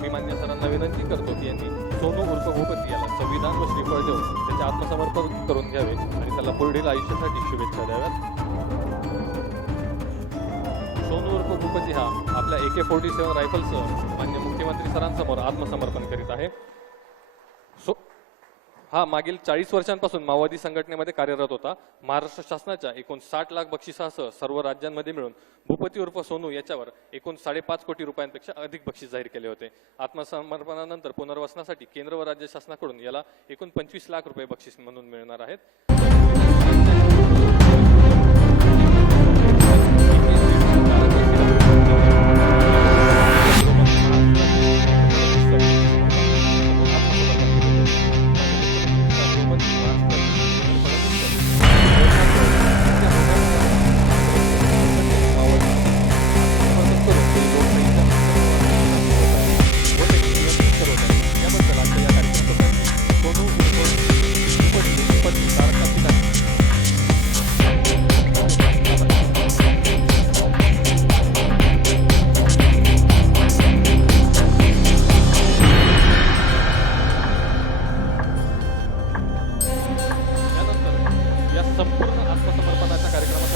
मी मान्य सरांना विनंती करतो की यांनी सोनू उर्फ भूपती याला संविधान व श्रीफळ देऊन त्याचे आत्मसमर्पण करून घ्यावे आणि त्याला पुढील आयुष्यासाठी शुभेच्छा द्याव्यात. सोनू उर्फ भूपती हा आपल्या AK-47 रायफलसह मान्य मुख्यमंत्री सरांसमोर आत्मसमर्पण करीत आहे. हा मागील 40 वर्षांपासून माओवादी संघटनेमध्ये कार्यरत होता. महाराष्ट्र शासनाच्या एकूण 60 लाख बक्षिसासह सर्व राज्यांमध्ये मिळून भूपती उर्फ सोनू याच्यावर एकूण 5.5 कोटी रुपयांपेक्षा अधिक बक्षीस जाहीर केले होते. आत्मसमर्पणानंतर पुनर्वसनासाठी केंद्र व राज्य शासनाकडून याला एकूण 25 लाख रुपये बक्षीस म्हणून मिळणार आहेत. संपूर्ण आत्मसमर्पणाच्या कार्यक्रमात